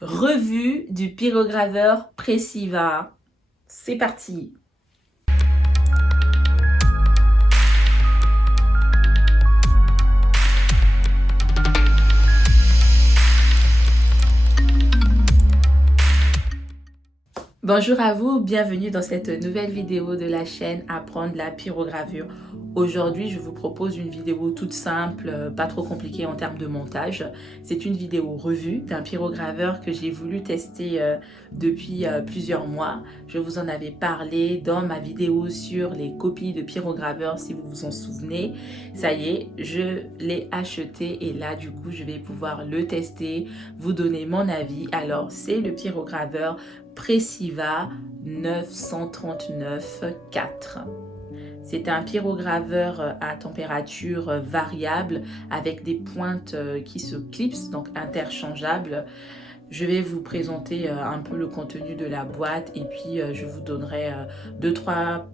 Revue du pyrograveur Pressiva. C'est parti. Bonjour à vous, bienvenue dans cette nouvelle vidéo de la chaîne Apprendre la pyrogravure. Aujourd'hui, je vous propose une vidéo toute simple, pas trop compliquée en termes de montage. C'est une vidéo revue d'un pyrograveur que j'ai voulu tester depuis plusieurs mois. Je vous en avais parlé dans ma vidéo sur les copies de pyrograveurs, si vous vous en souvenez. Ça y est, je l'ai acheté et là, du coup, je vais pouvoir le tester, vous donner mon avis. Alors, c'est le pyrograveur Pressiva 939-4. C'est un pyrograveur à température variable avec des pointes qui se clipsent, donc interchangeables. Je vais vous présenter un peu le contenu de la boîte et puis je vous donnerai 2-3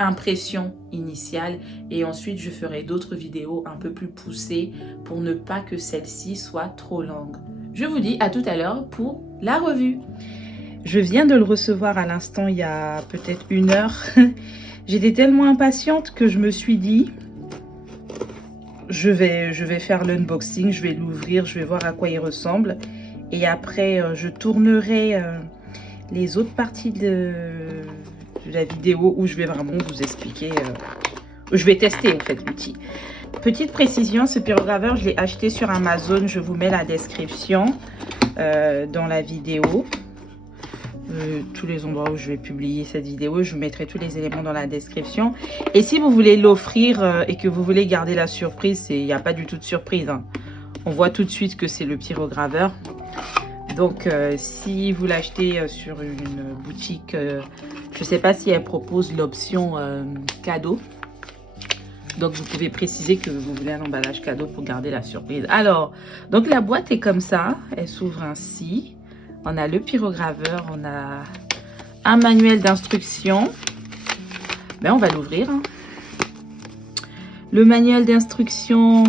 impressions initiales et ensuite je ferai d'autres vidéos un peu plus poussées pour ne pas que celle-ci soit trop longue. Je vous dis à tout à l'heure pour la revue. Je viens de le recevoir à l'instant, il y a peut-être 1 heure. J'étais tellement impatiente que je me suis dit, je vais faire l'unboxing, je vais l'ouvrir, je vais voir à quoi il ressemble. Et après, je tournerai les autres parties de la vidéo où je vais vraiment vous expliquer, je vais tester en fait l'outil. Petite précision, ce pyrograveur, je l'ai acheté sur Amazon, je vous mets la description dans la vidéo. Tous les endroits où je vais publier cette vidéo, je vous mettrai tous les éléments dans la description. Et si vous voulez l'offrir et que vous voulez garder la surprise, il n'y a pas du tout de surprise, hein. On voit tout de suite que c'est le pyrograveur. Donc si vous l'achetez sur une boutique, je ne sais pas si elle propose l'option cadeau. Donc vous pouvez préciser que vous voulez un emballage cadeau pour garder la surprise. Alors, donc la boîte est comme ça, elle s'ouvre ainsi. On a le pyrograveur, on a un manuel d'instruction. Ben, on va l'ouvrir. Hein. Le manuel d'instruction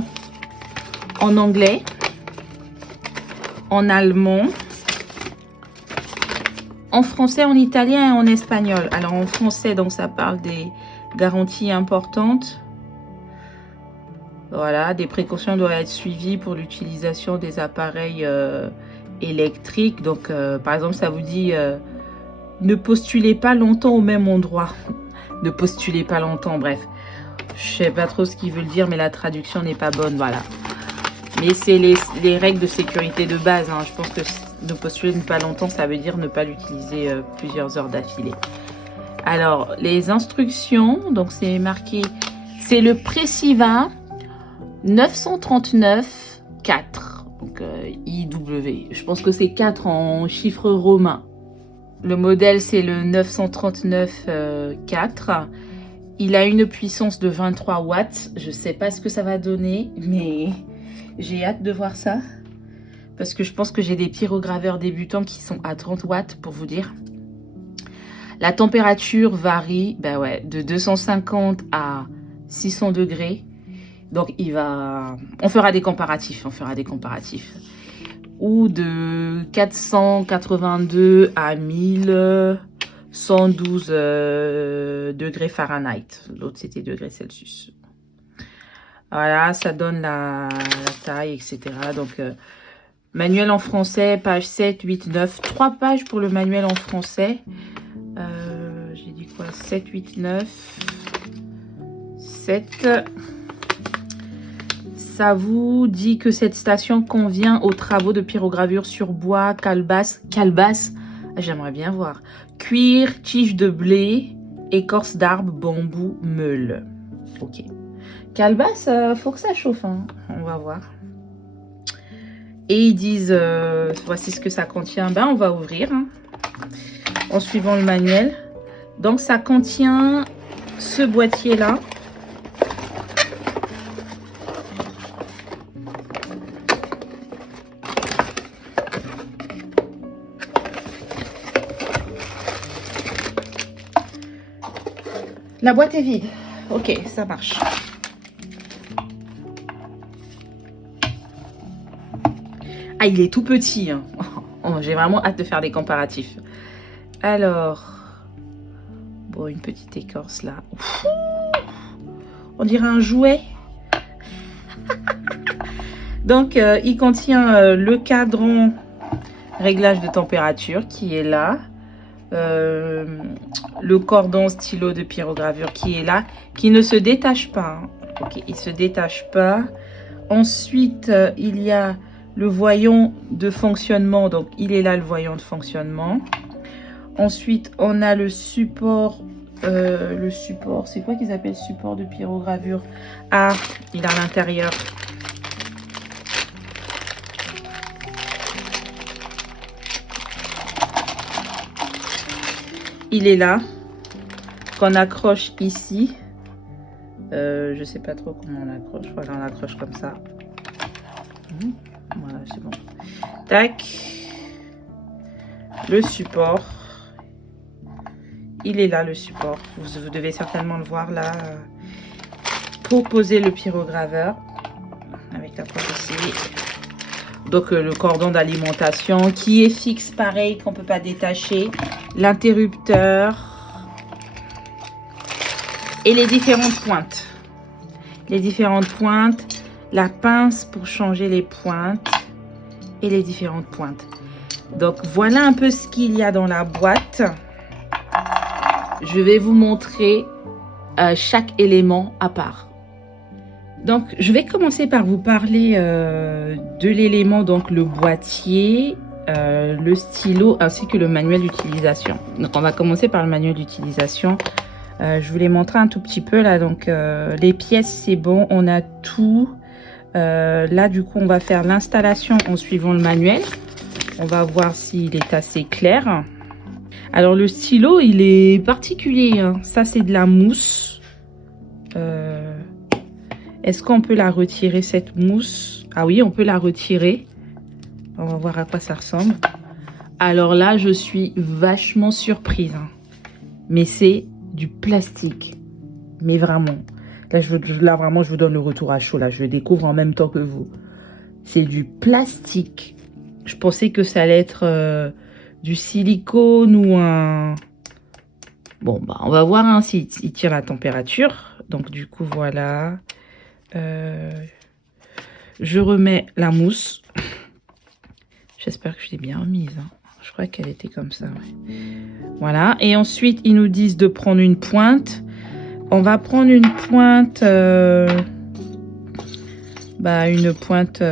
en anglais, en allemand, en français, en italien et en espagnol. Alors en français, donc ça parle des garanties importantes. Voilà, des précautions doivent être suivies pour l'utilisation des appareils électrique. Donc par exemple ça vous dit ne postulez pas longtemps au même endroit. Ne postulez pas longtemps, bref, je sais pas trop ce qu'ils veulent dire mais la traduction n'est pas bonne, voilà, mais c'est les règles de sécurité de base, hein. Je pense que ne postuler pas longtemps ça veut dire ne pas l'utiliser plusieurs heures d'affilée. Alors les instructions, donc c'est marqué, c'est le Pressiva 939-4. Donc IW, je pense que c'est 4 en chiffre romain. Le modèle c'est le 939-4. Il a une puissance de 23 watts. Je sais pas ce que ça va donner, mais j'ai hâte de voir ça. Parce que je pense que j'ai des pyrograveurs débutants qui sont à 30 watts pour vous dire. La température varie de 250 à 600 degrés. Donc, on fera des comparatifs, Ou de 482 à 1112 degrés Fahrenheit. L'autre, c'était degrés Celsius. Voilà, ça donne la taille, etc. Donc, manuel en français, page 7, 8, 9. 3 pages pour le manuel en français. J'ai dit quoi? 7, 8, 9. 7. Ça vous dit que cette station convient aux travaux de pyrogravure sur bois, calebasse, j'aimerais bien voir, cuir, tige de blé, écorce d'arbre, bambou, meule. Ok. Calebasse, faut que ça chauffe, hein. On va voir. Et ils disent, voici ce que ça contient. Ben, on va ouvrir, hein, en suivant le manuel. Donc, ça contient ce boîtier-là. La boîte est vide. Ok, ça marche. Ah, il est tout petit, hein. Oh, j'ai vraiment hâte de faire des comparatifs. Alors, bon, une petite écorce là. Ouf, on dirait un jouet. Donc, il contient le cadran réglage de température qui est là. Le cordon stylo de pyrogravure qui est là, qui ne se détache pas. Hein. Ok, il se détache pas. Ensuite, il y a le voyant de fonctionnement. Donc, il est là le voyant de fonctionnement. Ensuite, on a le support. C'est quoi qu'ils appellent support de pyrogravure? Ah, il est à l'intérieur. Il est là, qu'on accroche ici. Je sais pas trop comment on l'accroche. Voilà, on l'accroche comme ça. Voilà, c'est bon. Tac. Le support. Il est là, le support. Vous devez certainement le voir là. Pour poser le pyrograveur. Avec la pointe ici. Donc le cordon d'alimentation qui est fixe pareil, qu'on ne peut pas détacher. L'interrupteur. Et les différentes pointes. Les différentes pointes. La pince pour changer les pointes. Et les différentes pointes. Donc voilà un peu ce qu'il y a dans la boîte. Je vais vous montrer chaque élément à part. Donc, je vais commencer par vous parler de l'élément, donc le boîtier, le stylo ainsi que le manuel d'utilisation. Donc, on va commencer par le manuel d'utilisation. Je vous l'ai montré un tout petit peu là. Donc, les pièces, c'est bon, on a tout. Là, du coup, on va faire l'installation en suivant le manuel. On va voir s'il est assez clair. Alors, le stylo, il est particulier. Hein. Ça, c'est de la mousse. Est-ce qu'on peut la retirer, cette mousse? Ah oui, on peut la retirer. On va voir à quoi ça ressemble. Alors là, je suis vachement surprise. Hein. Mais c'est du plastique. Mais vraiment. Là, vraiment, je vous donne le retour à chaud. Là, je le découvre en même temps que vous. C'est du plastique. Je pensais que ça allait être du silicone ou un... Bon, bah, on va voir hein, s'il tire la température. Donc, du coup, voilà. Je remets la mousse. J'espère que je l'ai bien remise. Hein. Je crois qu'elle était comme ça. Ouais. Voilà. Et ensuite, ils nous disent de prendre une pointe. On va prendre une pointe... une pointe...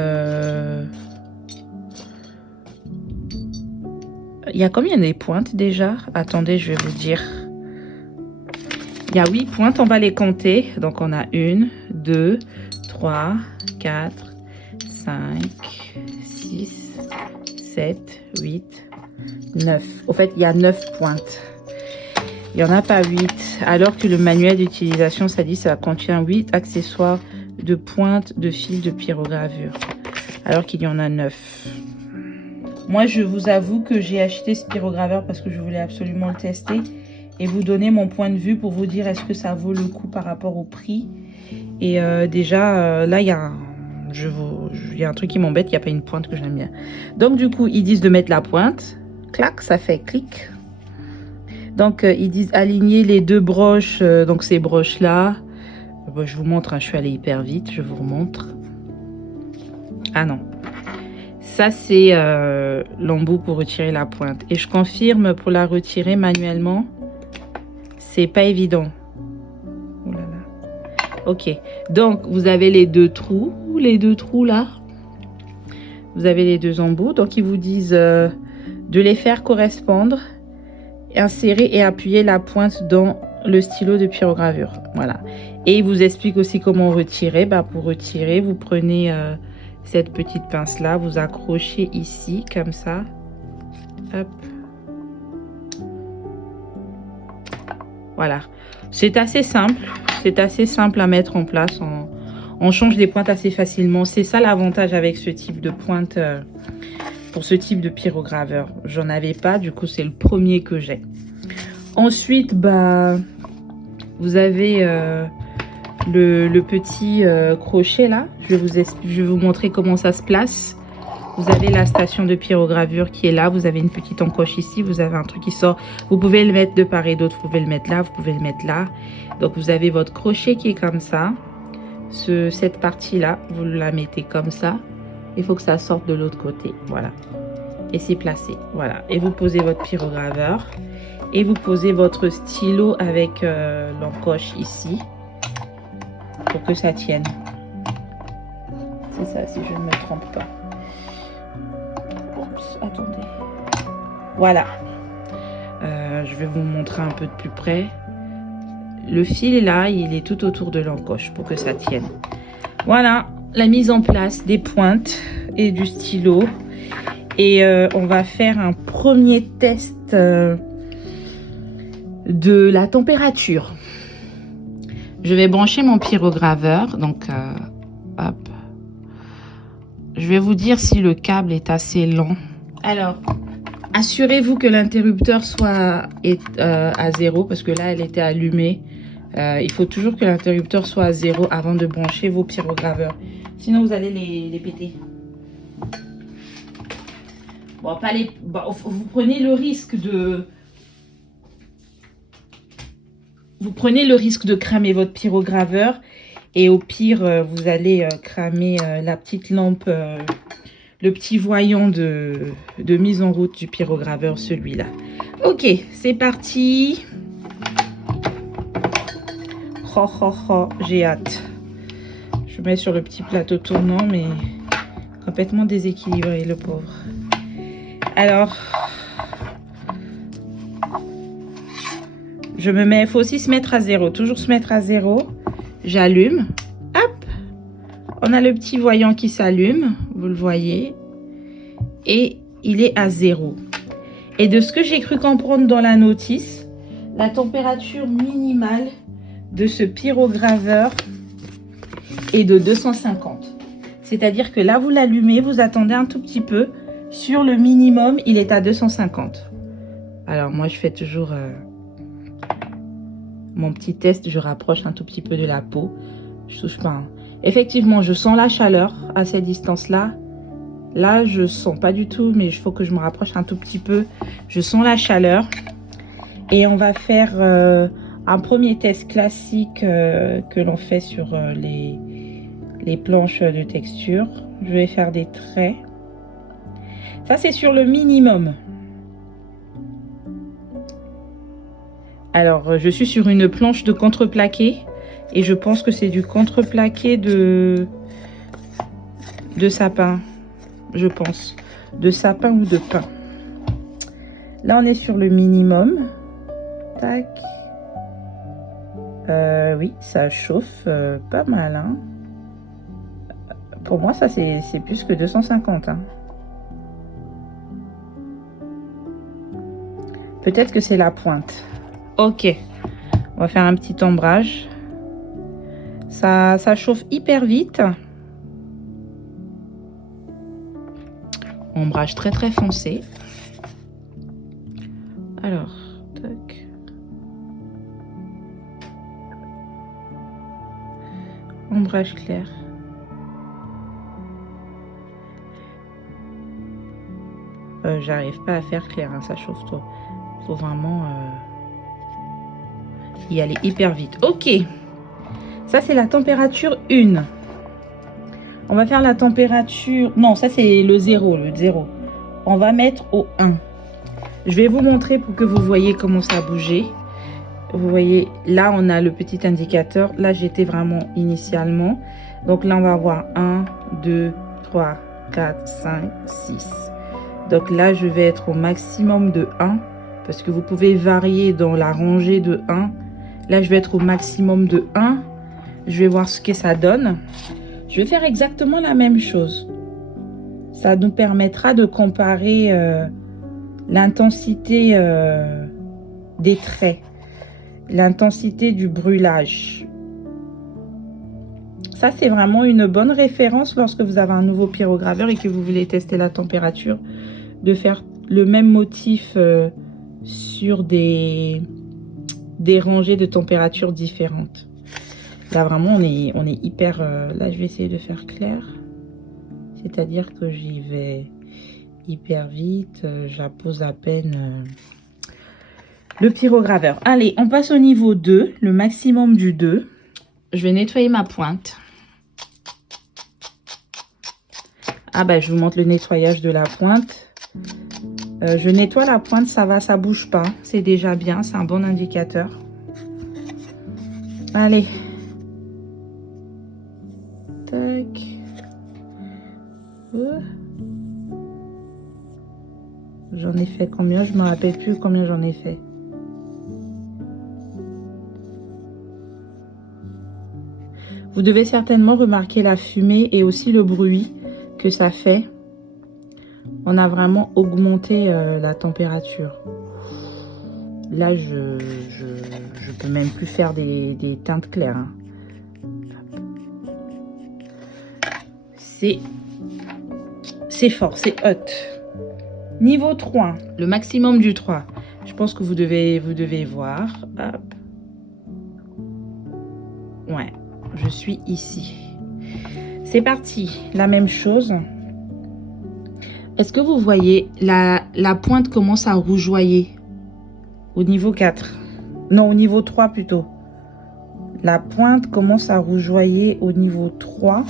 Il y a combien de pointes déjà? Attendez, je vais vous dire. Il y a 8 pointes, on va les compter. Donc, on a 1, 2, 3, 4, 5, 6, 7, 8, 9. Au fait, il y a 9 pointes. Il n'y en a pas 8. Alors que le manuel d'utilisation, ça dit que ça contient 8 accessoires de pointe de fil de pyrogravure. Alors qu'il y en a 9. Moi, je vous avoue que j'ai acheté ce pyrograveur parce que je voulais absolument le tester. Et vous donner mon point de vue pour vous dire est-ce que ça vaut le coup par rapport au prix. Et déjà, là, il y a un truc qui m'embête, il n'y a pas une pointe que j'aime bien. Donc, du coup, ils disent de mettre la pointe. Clac, ça fait clic. Donc, ils disent aligner les deux broches, donc ces broches-là. Bon, je vous montre, hein, je suis allée hyper vite, je vous remontre. Ah non. Ça, c'est l'embout pour retirer la pointe. Et je confirme, pour la retirer manuellement, c'est pas évident. Oh là là. Ok. Donc, vous avez les deux trous là. Vous avez les deux embouts. Donc, ils vous disent de les faire correspondre. Insérer et appuyer la pointe dans le stylo de pyrogravure. Voilà. Et ils vous expliquent aussi comment retirer. Pour retirer, vous prenez cette petite pince là. Vous accrochez ici, comme ça. Hop. Voilà, c'est assez simple à mettre en place. On change les pointes assez facilement. C'est ça l'avantage avec ce type de pointe pour ce type de pyrograveur. J'en avais pas, du coup c'est le premier que j'ai. Ensuite, vous avez le petit crochet là. Je vais vous montrer comment ça se place. Vous avez la station de pyrogravure qui est là. Vous avez une petite encoche ici. Vous avez un truc qui sort. Vous pouvez le mettre de part et d'autre. Vous pouvez le mettre là. Vous pouvez le mettre là. Donc, vous avez votre crochet qui est comme ça. Cette partie-là, vous la mettez comme ça. Il faut que ça sorte de l'autre côté. Voilà. Et c'est placé. Voilà. Et vous posez votre pyrograveur. Et vous posez votre stylo avec l'encoche ici. Pour que ça tienne. C'est ça, si je ne me trompe pas. Oups, attendez. Voilà. Je vais vous montrer un peu de plus près. Le fil là, il est tout autour de l'encoche pour que ça tienne. Voilà, la mise en place des pointes et du stylo. Et on va faire un premier test de la température. Je vais brancher mon pyrograveur. Donc, hop. Je vais vous dire si le câble est assez lent. Alors, assurez-vous que l'interrupteur soit à 0 parce que là, elle était allumée. Il faut toujours que l'interrupteur soit à 0 avant de brancher vos pyrograveurs. Sinon, vous allez les péter. Bon, pas les... Bon, vous prenez le risque de... Vous prenez le risque de cramer votre pyrograveur. Et au pire, vous allez cramer la petite lampe, le petit voyant de mise en route du pyrograveur, celui-là. Ok, c'est parti. J'ai hâte. Je mets sur le petit plateau tournant, mais complètement déséquilibré, le pauvre. Alors, je me mets, il faut aussi se mettre à 0, toujours se mettre à 0. J'allume, hop, on a le petit voyant qui s'allume, vous le voyez, et il est à 0. Et de ce que j'ai cru comprendre dans la notice, la température minimale de ce pyrograveur est de 250. C'est-à-dire que là, vous l'allumez, vous attendez un tout petit peu. Sur le minimum, il est à 250. Alors, moi, je fais toujours mon petit test. Je rapproche un tout petit peu de la peau. Je touche pas. Hein. Effectivement, je sens la chaleur à cette distance-là. Là, je sens pas du tout, mais il faut que je me rapproche un tout petit peu. Je sens la chaleur. Et on va faire un premier test classique que l'on fait sur les planches de texture. Je vais faire des traits. Ça, c'est sur le minimum. Alors, je suis sur une planche de contreplaqué. Et je pense que c'est du contreplaqué de sapin. Je pense. De sapin ou de pin. Là, on est sur le minimum. Tac. Oui, ça chauffe pas mal. Hein. Pour moi, ça, c'est plus que 250. Hein. Peut-être que c'est la pointe. Ok. On va faire un petit ombrage. Ça chauffe hyper vite. Ombrage très très foncé. Alors, tac. Ombrage clair. J'arrive pas à faire clair, hein, ça chauffe trop. Faut vraiment y aller hyper vite. Ok. Ça, c'est la température 1. On va faire la température... Non, ça, c'est le 0, le 0. On va mettre au 1. Je vais vous montrer pour que vous voyez comment ça a bougé. Vous voyez, là, on a le petit indicateur. Là, j'étais vraiment initialement. Donc là, on va avoir 1, 2, 3, 4, 5, 6. Donc là, je vais être au maximum de 1. Parce que vous pouvez varier dans la rangée de 1. Là, je vais être au maximum de 1. Je vais voir ce que ça donne. Je vais faire exactement la même chose. Ça nous permettra de comparer l'intensité des traits. L'intensité du brûlage. Ça, c'est vraiment une bonne référence lorsque vous avez un nouveau pyrograveur et que vous voulez tester la température. De faire le même motif sur des rangées de températures différentes. Là, vraiment, on est hyper... là, je vais essayer de faire clair. C'est-à-dire que j'y vais hyper vite, j'appose à peine le pyrograveur. Allez, on passe au niveau 2, le maximum du 2. Je vais nettoyer ma pointe. Ah ben, je vous montre le nettoyage de la pointe. Je nettoie la pointe, ça va, ça bouge pas. C'est déjà bien, c'est un bon indicateur. Allez. Tac. J'en ai fait combien? Je me rappelle plus combien j'en ai fait. Vous devez certainement remarquer la fumée et aussi le bruit que ça fait. On a vraiment augmenté la température. Là, je peux même plus faire des teintes claires. Hein. C'est fort, c'est hot. Niveau 3, le maximum du 3. Je pense que vous devez voir. Hop. Ouais, je suis ici. C'est parti, la même chose. Est-ce que vous voyez, la pointe commence à rougeoyer au niveau 4. Non, au niveau 3 plutôt. La pointe commence à rougeoyer au niveau 3.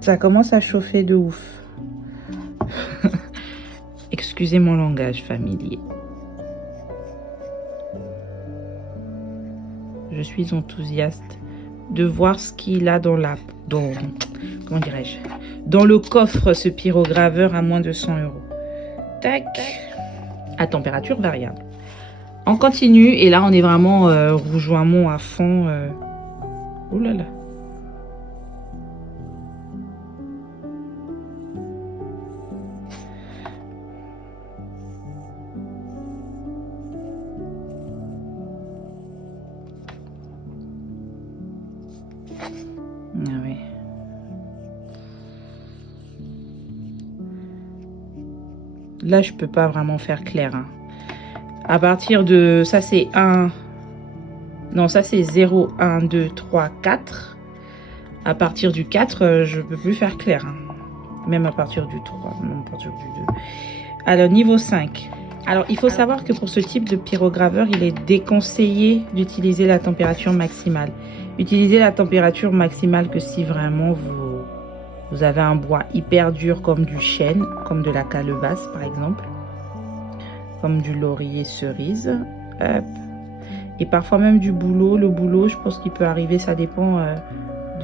Ça commence à chauffer de ouf. Excusez mon langage familier. Je suis enthousiaste de voir ce qu'il a dans comment dirais-je, dans le coffre, ce pyrograveur à moins de 100 €. Tac. À température variable. On continue et là on est vraiment rougeoiement à fond. Oh là là. Ah oui. Là, je peux pas vraiment faire clair. Hein. À partir de... Ça, c'est 1... Non, ça, c'est 0, 1, 2, 3, 4. À partir du 4, je peux plus faire clair. Hein. Même à partir du 3, même à partir du 2. Alors, niveau 5. Alors, il faut savoir que pour ce type de pyrograveur, il est déconseillé d'utiliser la température maximale. Utilisez la température maximale que si vraiment vous avez un bois hyper dur comme du chêne, comme de la calebasse par exemple, comme du laurier cerise. Hop. Et parfois même du bouleau. Le bouleau, je pense qu'il peut arriver, ça dépend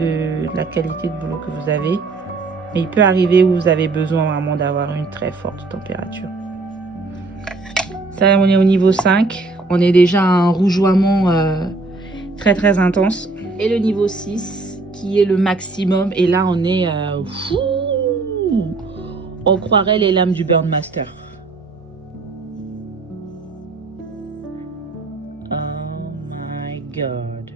de la qualité de bouleau que vous avez. Mais il peut arriver où vous avez besoin vraiment d'avoir une très forte température. Ça, on est au niveau 5. On est déjà à un rougeoiement très très intense. Et le niveau 6, qui est le maximum. Et là, on est... on croirait les lames du Burn-Master. Oh my God.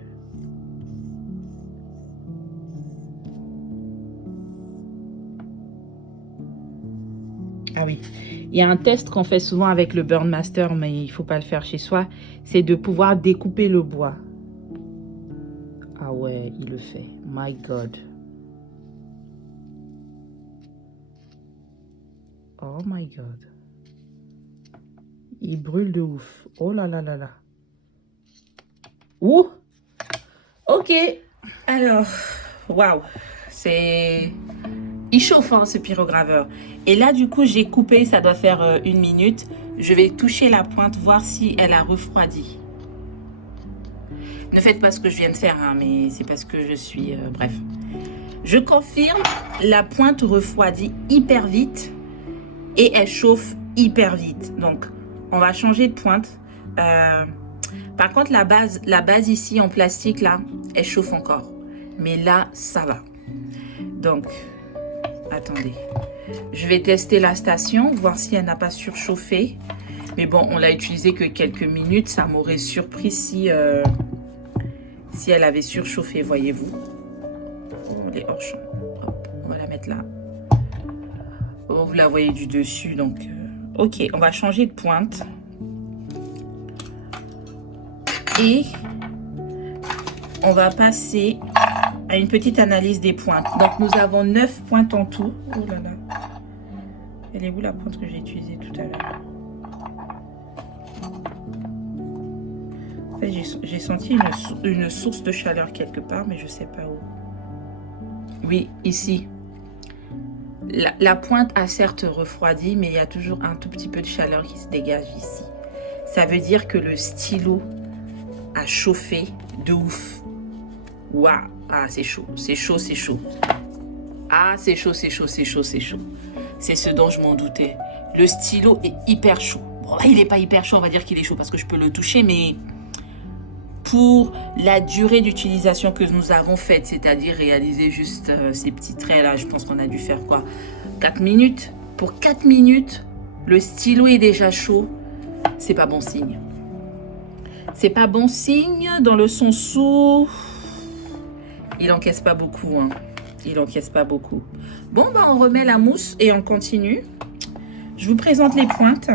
Ah oui, il y a un test qu'on fait souvent avec le Burn-Master, mais il ne faut pas le faire chez soi. C'est de pouvoir découper le bois. Ah ouais, il le fait. My God. Oh my God. Il brûle de ouf. Oh là là là là. Ouh. Ok. Alors, waouh. C'est... Il chauffe hein, ce pyrograveur. Et là, du coup, j'ai coupé. Ça doit faire 1 minute. Je vais toucher la pointe, voir si elle a refroidi. Ne faites pas ce que je viens de faire, hein, mais c'est parce que je suis... bref. Je confirme, la pointe refroidit hyper vite et elle chauffe hyper vite. Donc, on va changer de pointe. Par contre, la base ici en plastique, là, elle chauffe encore. Mais là, ça va. Donc, attendez. Je vais tester la station, voir si elle n'a pas surchauffé. Mais bon, on l'a utilisé que quelques minutes. Ça m'aurait surpris si elle avait surchauffé, voyez-vous. Oh, elle est hors champ. Hop, on va la mettre là. Oh, vous la voyez du dessus, donc... ok, on va changer de pointe. Et on va passer à une petite analyse des pointes. Donc nous avons 9 pointes en tout. Oh là là. Elle est où la pointe que j'ai utilisée tout à l'heure? En fait, j'ai senti une source de chaleur quelque part, mais je ne sais pas où. Oui, ici. La pointe a certes refroidi, mais il y a toujours un tout petit peu de chaleur qui se dégage ici. Ça veut dire que le stylo a chauffé de ouf. Waouh! Ah, c'est chaud, c'est chaud, c'est chaud. Ah, c'est chaud, c'est chaud, c'est chaud, c'est chaud. C'est ce dont je m'en doutais. Le stylo est hyper chaud. Bon, là, il n'est pas hyper chaud, on va dire qu'il est chaud parce que je peux le toucher, mais pour la durée d'utilisation que nous avons faite, c'est-à-dire réaliser juste ces petits traits là, je pense qu'on a dû faire quoi, 4 minutes. Pour 4 minutes, le stylo est déjà chaud. C'est pas bon signe. C'est pas bon signe dans le sens où il encaisse pas beaucoup. Hein. Il encaisse pas beaucoup. Bon, bah on remet la mousse et on continue. Je vous présente les pointes.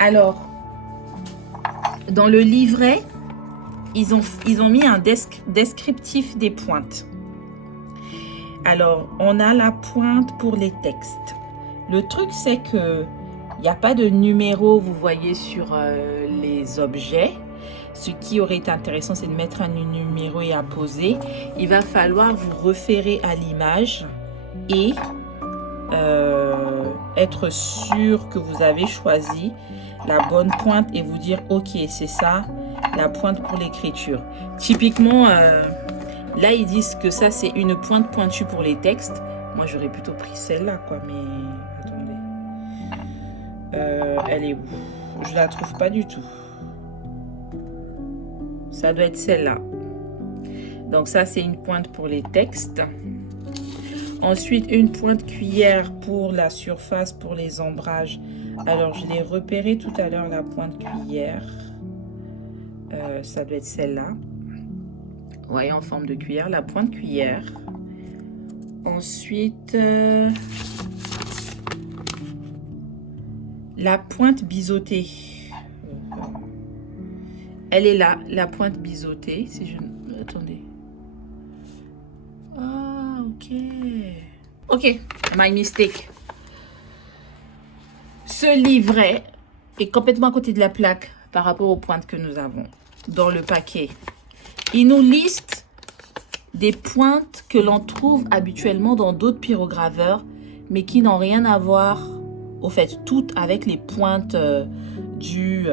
Alors, dans le livret, ils ont mis un descriptif des pointes. Alors, on a la pointe pour les textes. Le truc, c'est que il n'y a pas de numéro, vous voyez, sur les objets. Ce qui aurait été intéressant, c'est de mettre un numéro et à poser. Il va falloir vous référer à l'image et être sûr que vous avez choisi la bonne pointe et vous dire, ok, c'est ça, la pointe pour l'écriture. Typiquement, là, ils disent que ça, c'est une pointe pointue pour les textes. Moi, j'aurais plutôt pris celle-là, quoi, mais attendez. Elle est où? Je la trouve pas du tout. Ça doit être celle-là. Donc ça, c'est une pointe pour les textes. Ensuite, une pointe cuillère pour la surface, pour les ombrages. Alors, je l'ai repéré tout à l'heure, la pointe cuillère. Ça doit être celle-là. Vous voyez, en forme de cuillère, la pointe cuillère. Ensuite, la pointe biseautée. Elle est là, la pointe biseautée. Si je... Attendez. Ah, ok. Ok, my mistake. Ce livret est complètement à côté de la plaque par rapport aux pointes que nous avons dans le paquet. Il nous liste des pointes que l'on trouve habituellement dans d'autres pyrograveurs, mais qui n'ont rien à voir, au fait, toutes avec les pointes du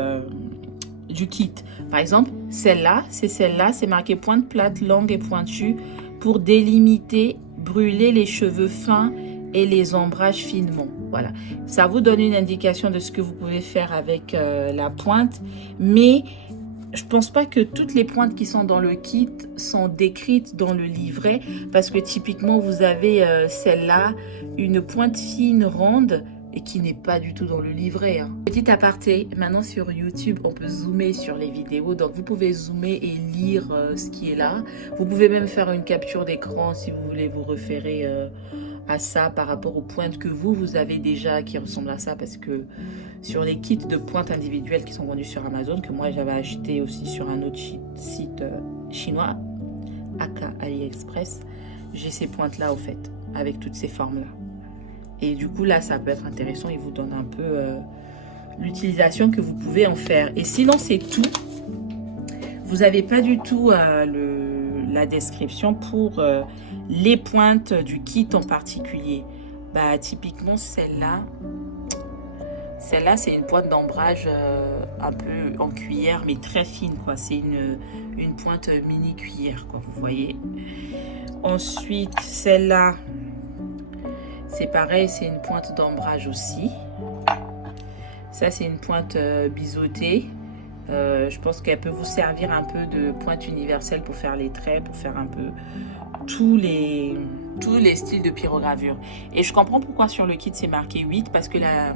kit. Par exemple, celle-là, c'est marqué pointe plate, longue et pointue pour délimiter, brûler les cheveux fins et les ombrages finement. Voilà, ça vous donne une indication de ce que vous pouvez faire avec la pointe, mais je pense pas que toutes les pointes qui sont dans le kit sont décrites dans le livret, parce que typiquement vous avez celle-là, une pointe fine ronde et qui n'est pas du tout dans le livret. Hein. Petit aparté, maintenant sur YouTube, on peut zoomer sur les vidéos, donc vous pouvez zoomer et lire ce qui est là. Vous pouvez même faire une capture d'écran si vous voulez vous référer à ça par rapport aux pointes que vous avez déjà qui ressemblent à ça, parce que sur les kits de pointes individuelles qui sont vendus sur Amazon, que moi j'avais acheté aussi sur un autre site chinois, aka AliExpress, j'ai ces pointes là au fait, avec toutes ces formes là. Et du coup là ça peut être intéressant, il vous donne un peu l'utilisation que vous pouvez en faire. Et sinon c'est tout, vous n'avez pas du tout la description pour les pointes du kit en particulier. Bah typiquement celle-là, c'est une pointe d'ombrage un peu en cuillère, mais très fine, quoi. C'est une pointe mini cuillère, quoi, vous voyez. Ensuite, celle-là, c'est pareil, c'est une pointe d'ombrage aussi. Ça, c'est une pointe biseautée. Je pense qu'elle peut vous servir un peu de pointe universelle pour faire les traits, pour faire un peu tous les styles de pyrogravure. Et je comprends pourquoi sur le kit c'est marqué 8, parce que la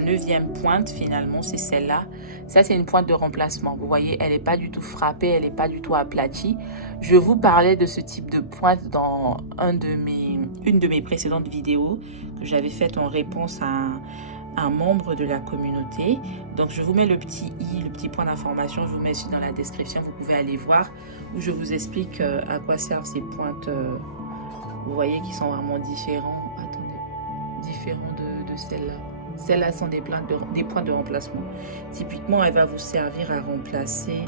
9e pointe finalement c'est celle-là. Ça c'est une pointe de remplacement. Vous voyez, elle n'est pas du tout frappée, elle n'est pas du tout aplatie. Je vous parlais de ce type de pointe dans une de mes précédentes vidéos que j'avais faite en réponse à un membre de la communauté. Donc je vous mets le petit i, le petit point d'information, je vous mets aussi dans la description, vous pouvez aller voir où je vous explique à quoi servent ces pointes. Vous voyez qu'ils sont vraiment différents. Attendez, différents de celles-là. Celles-là sont des points de remplacement. Typiquement, elle va vous servir à remplacer.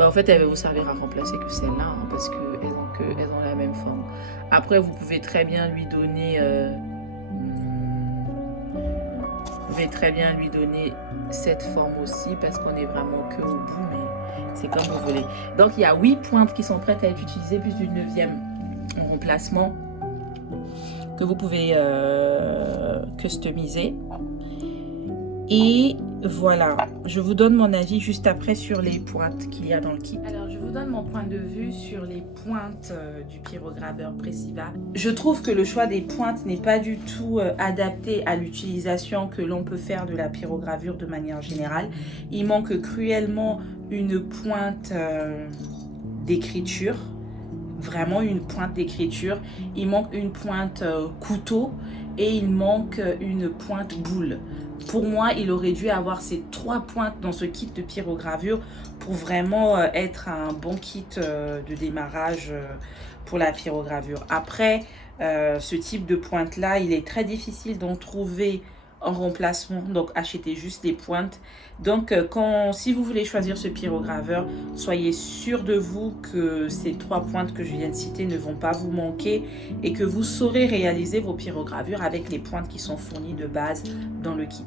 En fait, elle va vous servir à remplacer que celle-là, hein, parce qu'elles ont la même forme. Après, vous pouvez très bien lui donner... vous pouvez très bien lui donner cette forme aussi, parce qu'on est vraiment que au bout, mais c'est comme vous voulez. Donc, il y a 8 pointes qui sont prêtes à être utilisées, plus d'une 9e en remplacement, que vous pouvez customiser. Et voilà, je vous donne mon avis juste après sur les pointes qu'il y a dans le kit. Alors, je vous donne mon point de vue sur les pointes du pyrograveur Pressiva. Je trouve que le choix des pointes n'est pas du tout adapté à l'utilisation que l'on peut faire de la pyrogravure de manière générale. Il manque cruellement une pointe d'écriture. Vraiment une pointe d'écriture. Il manque une pointe couteau et il manque une pointe boule. Pour moi, il aurait dû avoir ces 3 pointes dans ce kit de pyrogravure pour vraiment être un bon kit de démarrage pour la pyrogravure. Après, ce type de pointe-là, il est très difficile d'en trouver en remplacement, donc achetez juste les pointes. Donc si vous voulez choisir ce pyrograveur, soyez sûr de vous que ces 3 pointes que je viens de citer ne vont pas vous manquer et que vous saurez réaliser vos pyrogravures avec les pointes qui sont fournies de base dans le kit.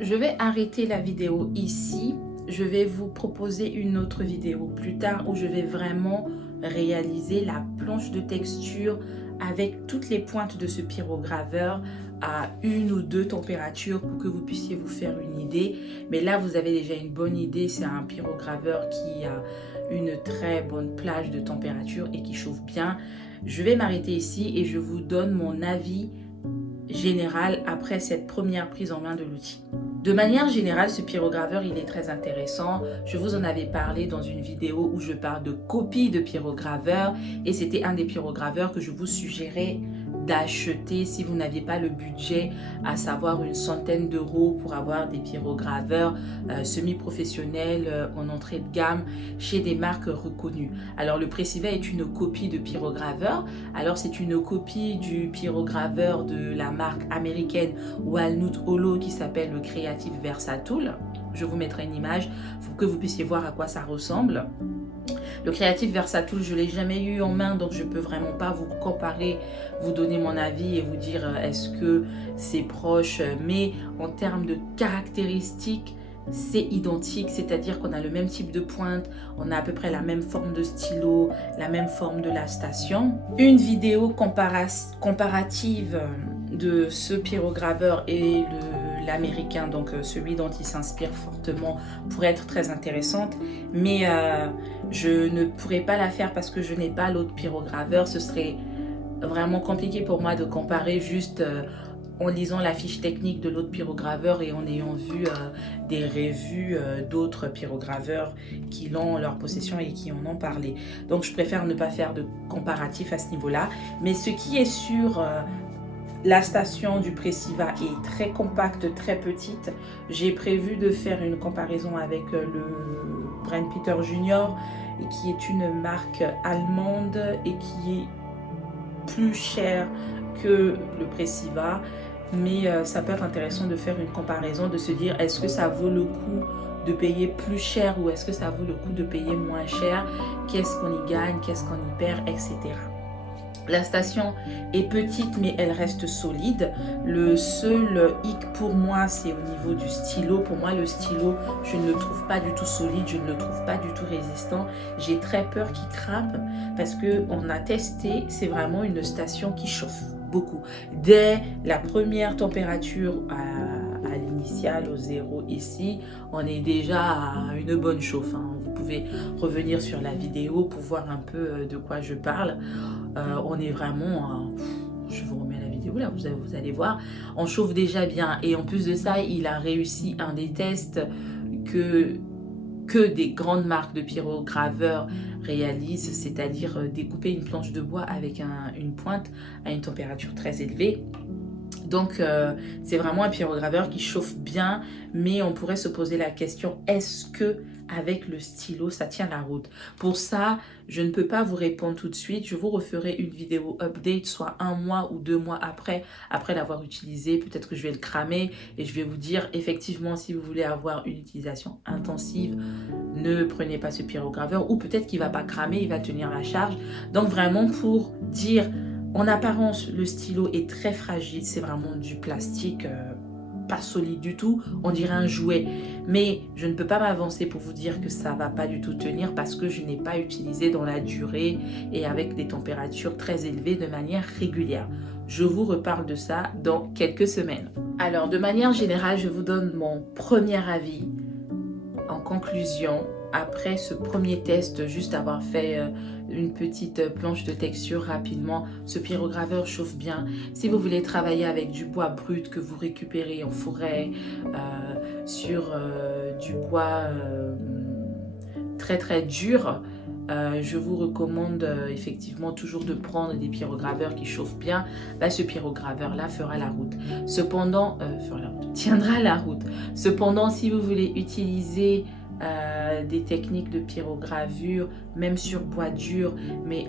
Je vais arrêter la vidéo ici. Je vais vous proposer une autre vidéo plus tard où je vais vraiment réaliser la planche de texture avec toutes les pointes de ce pyrograveur à 1 ou 2 températures pour que vous puissiez vous faire une idée. Mais là, vous avez déjà une bonne idée. C'est un pyrograveur qui a une très bonne plage de température et qui chauffe bien. Je vais m'arrêter ici et je vous donne mon avis général après cette première prise en main de l'outil. De manière générale, ce pyrograveur, il est très intéressant. Je vous en avais parlé dans une vidéo où je parle de copie de pyrograveur et c'était un des pyrograveurs que je vous suggérais d'acheter si vous n'aviez pas le budget, à savoir une centaine d'euros pour avoir des pyrograveurs semi-professionnels en entrée de gamme chez des marques reconnues. Alors le Pressiva est une copie de pyrograveur. Alors c'est une copie du pyrograveur de la marque américaine Walnut Holo qui s'appelle le Creative Versatool. Je vous mettrai une image pour que vous puissiez voir à quoi ça ressemble. Le Creative Versatool, je ne l'ai jamais eu en main, donc je ne peux vraiment pas vous comparer, vous donner mon avis et vous dire est-ce que c'est proche. Mais en termes de caractéristiques, c'est identique, c'est-à-dire qu'on a le même type de pointe, on a à peu près la même forme de stylo, la même forme de la station. Une vidéo comparative de ce pyrograveur et l'américain, donc celui dont il s'inspire fortement, pourrait être très intéressante, mais je ne pourrais pas la faire parce que je n'ai pas l'autre pyrograveur. Ce serait vraiment compliqué pour moi de comparer juste en lisant la fiche technique de l'autre pyrograveur et en ayant vu des revues d'autres pyrograveurs qui l'ont en leur possession et qui en ont parlé. Donc je préfère ne pas faire de comparatif à ce niveau-là. Mais ce qui est sûr, la station du Pressiva est très compacte, très petite. J'ai prévu de faire une comparaison avec le Brand Peter Junior, qui est une marque allemande et qui est plus cher que le Pressiva. Mais ça peut être intéressant de faire une comparaison, de se dire est-ce que ça vaut le coup de payer plus cher ou est-ce que ça vaut le coup de payer moins cher, qu'est-ce qu'on y gagne, qu'est-ce qu'on y perd, etc. La station est petite mais elle reste solide. Le seul hic pour moi, c'est au niveau du stylo. Pour moi, le stylo, je ne le trouve pas du tout solide, je ne le trouve pas du tout résistant. J'ai très peur qu'il crame parce qu'on a testé, c'est vraiment une station qui chauffe beaucoup. Dès la première température à l'initiale, au 0 ici, on est déjà à une bonne chauffe. Vous pouvez revenir sur la vidéo pour voir un peu de quoi je parle. On est vraiment, je vous remets la vidéo là, vous allez voir, on chauffe déjà bien. Et en plus de ça, il a réussi un des tests que que des grandes marques de pyrograveurs réalisent, c'est-à-dire découper une planche de bois avec une pointe à une température très élevée. Donc, c'est vraiment un pyrograveur qui chauffe bien, mais on pourrait se poser la question, est-ce que avec le stylo, ça tient la route? Pour ça, je ne peux pas vous répondre tout de suite. Je vous referai une vidéo update, soit 1 mois ou 2 mois après l'avoir utilisé. Peut-être que je vais le cramer et je vais vous dire, effectivement, si vous voulez avoir une utilisation intensive, ne prenez pas ce pyrograveur. Ou peut-être qu'il ne va pas cramer, il va tenir la charge. Donc, vraiment, pour dire... En apparence, le stylo est très fragile, c'est vraiment du plastique, pas solide du tout, on dirait un jouet. Mais je ne peux pas m'avancer pour vous dire que ça ne va pas du tout tenir parce que je n'ai pas utilisé dans la durée et avec des températures très élevées de manière régulière. Je vous reparle de ça dans quelques semaines. Alors, de manière générale, je vous donne mon premier avis en conclusion. Après ce premier test, juste avoir fait une petite planche de texture rapidement, ce pyrograveur chauffe bien. Si vous voulez travailler avec du bois brut que vous récupérez en forêt, sur du bois très dur, je vous recommande effectivement toujours de prendre des pyrograveurs qui chauffent bien. Là, ce pyrograveur là fera la route. Cependant, tiendra la route. Cependant, si vous voulez utiliser des techniques de pyrogravure, même sur bois dur, mais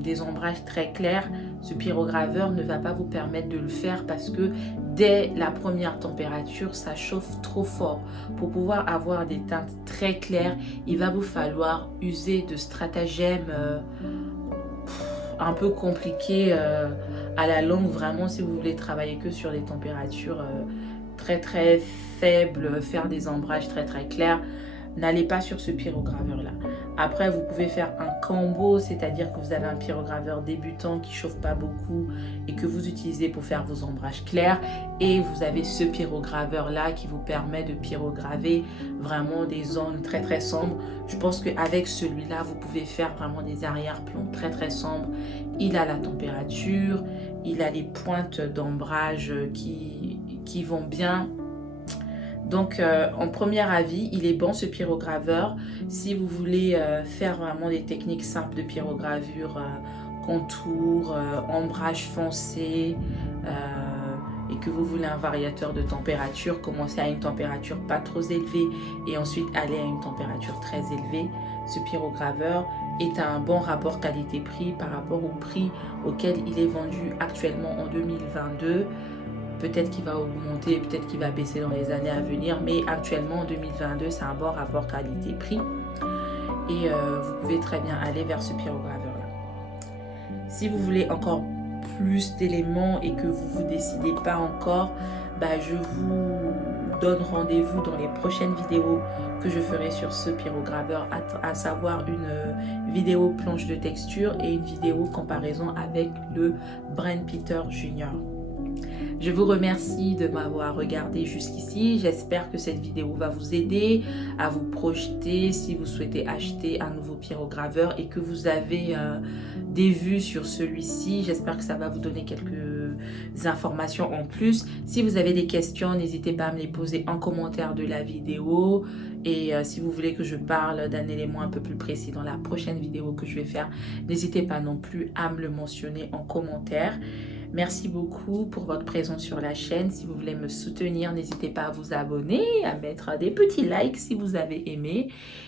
des ombrages très clairs, ce pyrograveur ne va pas vous permettre de le faire parce que dès la première température, ça chauffe trop fort. Pour pouvoir avoir des teintes très claires, il va vous falloir user de stratagèmes un peu compliqués à la longue, vraiment, si vous voulez travailler que sur des températures très faibles, faire des ombrages très clairs. N'allez pas sur ce pyrograveur là. Après, vous pouvez faire un combo, c'est-à-dire que vous avez un pyrograveur débutant qui chauffe pas beaucoup et que vous utilisez pour faire vos ombrages clairs, et vous avez ce pyrograveur là qui vous permet de pyrograver vraiment des zones très sombres. Je pense qu'avec celui-là, vous pouvez faire vraiment des arrière-plans très sombres. Il a la température, il a les pointes d'ombrage qui vont bien. Donc, en premier avis, il est bon ce pyrograveur. Si vous voulez faire vraiment des techniques simples de pyrogravure, contour, ombrage foncé, et que vous voulez un variateur de température, commencer à une température pas trop élevée et ensuite aller à une température très élevée, ce pyrograveur est un bon rapport qualité-prix par rapport au prix auquel il est vendu actuellement en 2022. Peut-être qu'il va augmenter, peut-être qu'il va baisser dans les années à venir, mais actuellement en 2022, c'est un bon rapport qualité-prix. Et vous pouvez très bien aller vers ce pyrograveur-là. Si vous voulez encore plus d'éléments et que vous ne vous décidez pas encore, je vous donne rendez-vous dans les prochaines vidéos que je ferai sur ce pyrograveur, à savoir une vidéo planche de texture et une vidéo comparaison avec le Brent Peter Jr. Je vous remercie de m'avoir regardé jusqu'ici. J'espère que cette vidéo va vous aider à vous projeter si vous souhaitez acheter un nouveau pyrograveur et que vous avez des vues sur celui-ci. J'espère que ça va vous donner quelques informations en plus. Si vous avez des questions, n'hésitez pas à me les poser en commentaire de la vidéo. Et si vous voulez que je parle d'un élément un peu plus précis dans la prochaine vidéo que je vais faire, n'hésitez pas non plus à me le mentionner en commentaire. Merci beaucoup pour votre présence sur la chaîne. Si vous voulez me soutenir, n'hésitez pas à vous abonner, à mettre des petits likes si vous avez aimé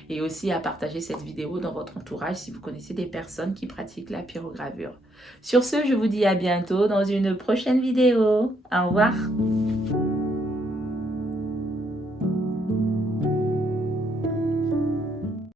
et aussi à partager cette vidéo dans votre entourage si vous connaissez des personnes qui pratiquent la pyrogravure. Sur ce, je vous dis à bientôt dans une prochaine vidéo. Au revoir.